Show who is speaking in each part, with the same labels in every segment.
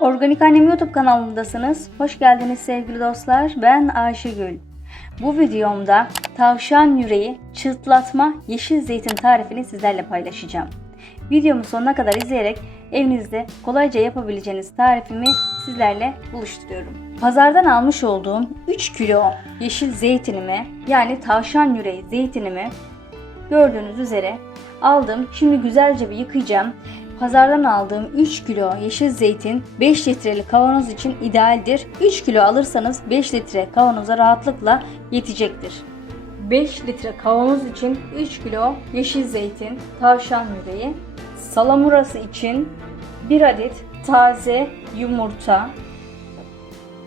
Speaker 1: Organik Annem YouTube kanalındasınız. Hoş geldiniz sevgili dostlar. Ben Ayşegül. Bu videomda tavşan yüreği çıtlatma yeşil zeytin tarifini sizlerle paylaşacağım. Videomu sonuna kadar izleyerek evinizde kolayca yapabileceğiniz tarifimi sizlerle buluşturuyorum. Pazardan almış olduğum 3 kilo yeşil zeytinimi yani tavşan yüreği zeytinimi gördüğünüz üzere aldım. Şimdi güzelce bir yıkayacağım. Pazardan aldığım 3 kilo yeşil zeytin 5 litrelik kavanoz için idealdir. 3 kilo alırsanız 5 litre kavanoza rahatlıkla yetecektir. 5 litre kavanoz için 3 kilo yeşil zeytin, tavşan yüreği, salamurası için 1 adet taze yumurta,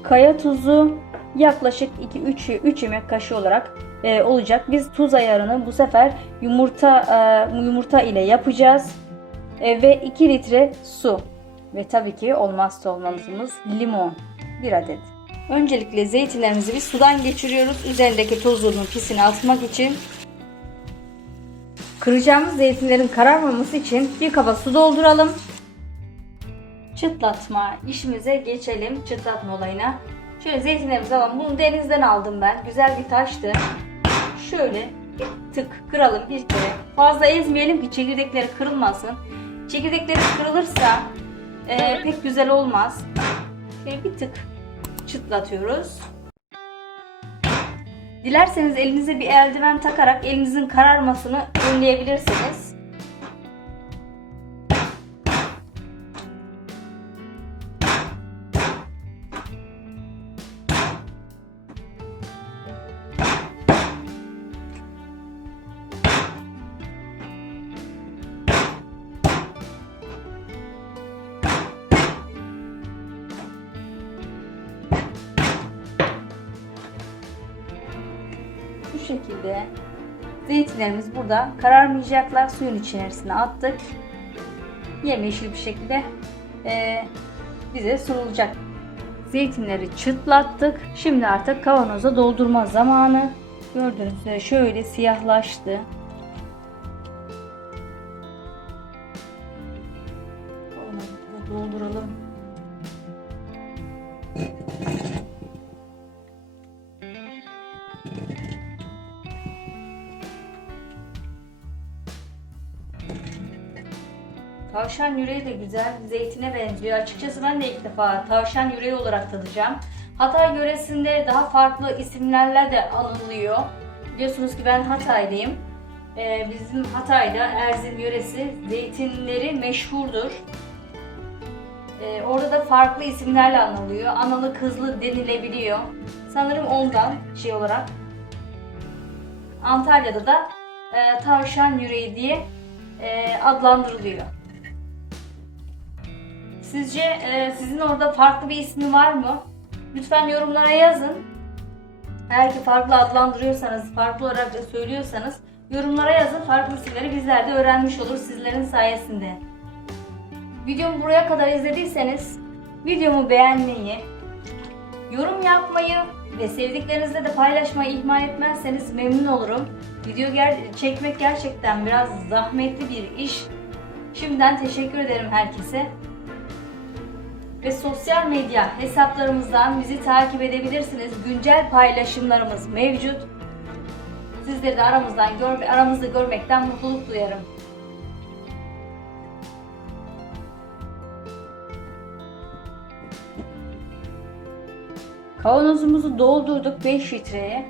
Speaker 1: kaya tuzu yaklaşık 2-3 3 yemek kaşığı olarak e, olacak. Biz tuz ayarını bu sefer yumurta e, yumurta ile yapacağız. E, ve 2 litre su ve tabii ki olmazsa olmazımız limon 1 adet. Öncelikle zeytinlerimizi bir sudan geçiriyoruz. Üzerindeki tozunun pisini atmak için. Kıracağımız zeytinlerin kararmaması için bir kaba su dolduralım. Çıtlatma işimize geçelim. Çıtlatma olayına. Şöyle zeytinlerimizi alalım. Bunu denizden aldım ben. Güzel bir taştı. Şöyle tık kıralım bir kere. Fazla ezmeyelim ki çekirdekleri kırılmasın. Çekirdekleri kırılırsa e, pek güzel olmaz. Şöyle bir tık çıtlatıyoruz. Dilerseniz elinize bir eldiven takarak elinizin kararmasını önleyebilirsiniz. Şekilde zeytinlerimiz burada kararmayacaklar. Suyun içerisine attık. Yemyeşil bir şekilde eee, bize sunulacak. Zeytinleri çıtlattık. Şimdi artık kavanoza doldurma zamanı. Gördüğünüz üzere şöyle siyahlaştı. Dolduralım. Tavşan yüreği de güzel, zeytine benziyor. Açıkçası ben de ilk defa tavşan yüreği olarak tadacağım. Hatay yöresinde daha farklı isimlerle de anılıyor. Biliyorsunuz ki ben Hataylıyım. Ee, bizim Hatay'da Erzin yöresi zeytinleri meşhurdur. Ee, orada da farklı isimlerle anılıyor. Analı kızlı denilebiliyor. Sanırım ondan şey olarak. Antalya'da da e, tavşan yüreği diye e, adlandırılıyor. Sizce e, sizin orada farklı bir ismi var mı? Lütfen yorumlara yazın. Eğer ki farklı adlandırıyorsanız, farklı olarak söylüyorsanız yorumlara yazın. Farklı isimleri bizler de öğrenmiş olur sizlerin sayesinde. Videomu buraya kadar izlediyseniz videomu beğenmeyi, yorum yapmayı ve sevdiklerinizle de paylaşmayı ihmal etmezseniz memnun olurum. Video ger- çekmek gerçekten biraz zahmetli bir iş. Şimdiden teşekkür ederim herkese. Ve sosyal medya hesaplarımızdan bizi takip edebilirsiniz. Güncel paylaşımlarımız mevcut. Sizleri de aramızdan gör, aramızda görmekten mutluluk duyarım. Kavanozumuzu doldurduk 5 litreye.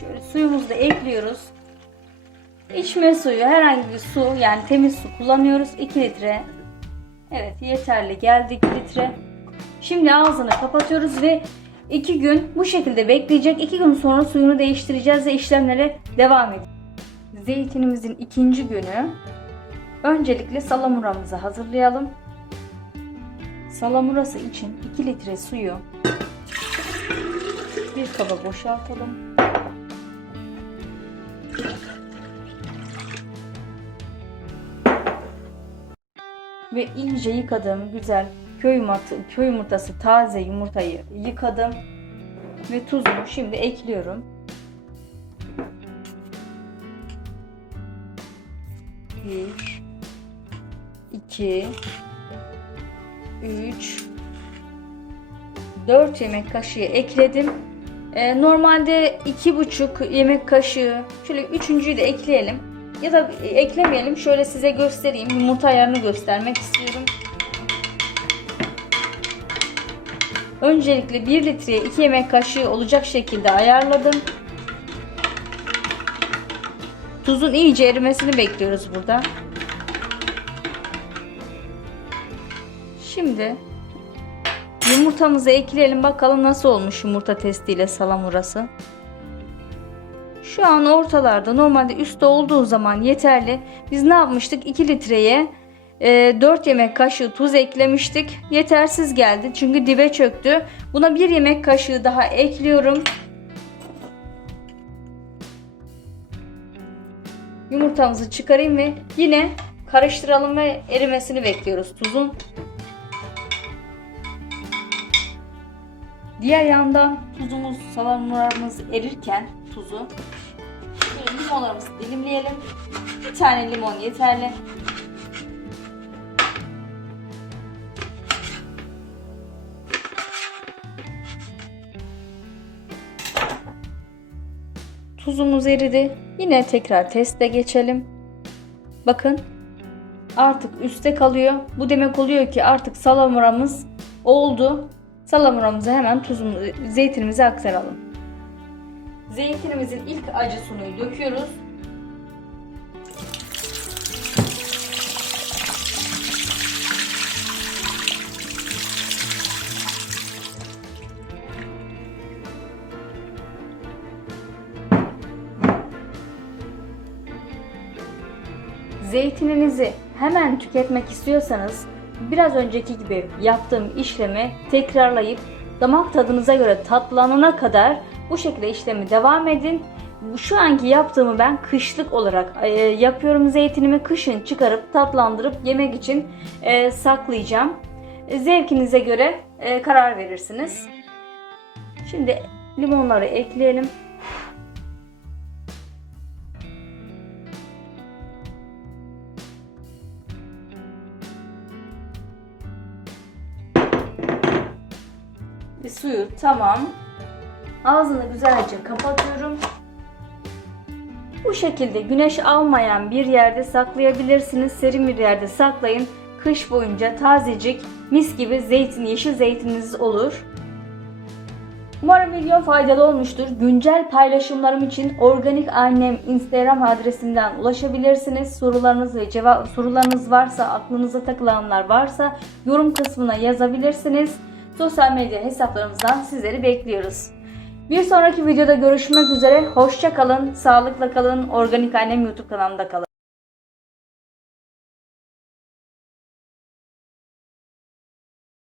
Speaker 1: Şöyle suyumuzu da ekliyoruz. İçme suyu herhangi bir su yani temiz su kullanıyoruz 2 litre. Evet yeterli geldi 2 litre. Şimdi ağzını kapatıyoruz ve 2 gün bu şekilde bekleyecek. 2 gün sonra suyunu değiştireceğiz ve işlemlere devam edeceğiz. Zeytinimizin ikinci günü. Öncelikle salamuramızı hazırlayalım. Salamurası için 2 litre suyu bir kaba boşaltalım. Ve iyice yıkadığım güzel köy yumurtası, köy yumurtası taze yumurtayı yıkadım. Ve tuzumu şimdi ekliyorum. Bir, iki, üç, 4 yemek kaşığı ekledim. Ee, normalde 2,5 yemek kaşığı şöyle üçüncüyü de ekleyelim. Ya da e, eklemeyelim. Şöyle size göstereyim. Yumurta ayarını göstermek istiyorum. Öncelikle 1 litreye 2 yemek kaşığı olacak şekilde ayarladım. Tuzun iyice erimesini bekliyoruz burada. Şimdi yumurtamızı ekleyelim bakalım nasıl olmuş yumurta testiyle salamurası. Şu an ortalarda normalde üstte olduğu zaman yeterli. Biz ne yapmıştık? 2 litreye e, 4 yemek kaşığı tuz eklemiştik. Yetersiz geldi çünkü dibe çöktü. Buna 1 yemek kaşığı daha ekliyorum. Yumurtamızı çıkarayım ve yine karıştıralım ve erimesini bekliyoruz tuzun. Diğer yandan tuzumuz, salamurlarımız erirken tuzu limonlarımızı dilimleyelim. Bir tane limon yeterli. Tuzumuz eridi. Yine tekrar teste geçelim. Bakın artık üstte kalıyor. Bu demek oluyor ki artık salamuramız oldu. Salamuramıza hemen tuzumuzu, zeytinimizi aktaralım. Zeytinimizin ilk acı sunuyu döküyoruz. Zeytininizi hemen tüketmek istiyorsanız biraz önceki gibi yaptığım işlemi tekrarlayıp damak tadınıza göre tatlanana kadar bu şekilde işlemi devam edin. Şu anki yaptığımı ben kışlık olarak e, yapıyorum. Zeytinimi kışın çıkarıp tatlandırıp yemek için e, saklayacağım. E, zevkinize göre e, karar verirsiniz. Şimdi limonları ekleyelim. Ve suyu tamam. Ağzını güzelce kapatıyorum. Bu şekilde güneş almayan bir yerde saklayabilirsiniz. Serin bir yerde saklayın. Kış boyunca tazecik, mis gibi zeytin, yeşil zeytininiz olur. Umarım videom faydalı olmuştur. Güncel paylaşımlarım için Organik Annem Instagram adresinden ulaşabilirsiniz. Sorularınız ve cevap sorularınız varsa, aklınıza takılanlar varsa yorum kısmına yazabilirsiniz. Sosyal medya hesaplarımızdan sizleri bekliyoruz. Bir sonraki videoda görüşmek üzere. Hoşça kalın, sağlıkla kalın. Organik Annem YouTube kanalında kalın.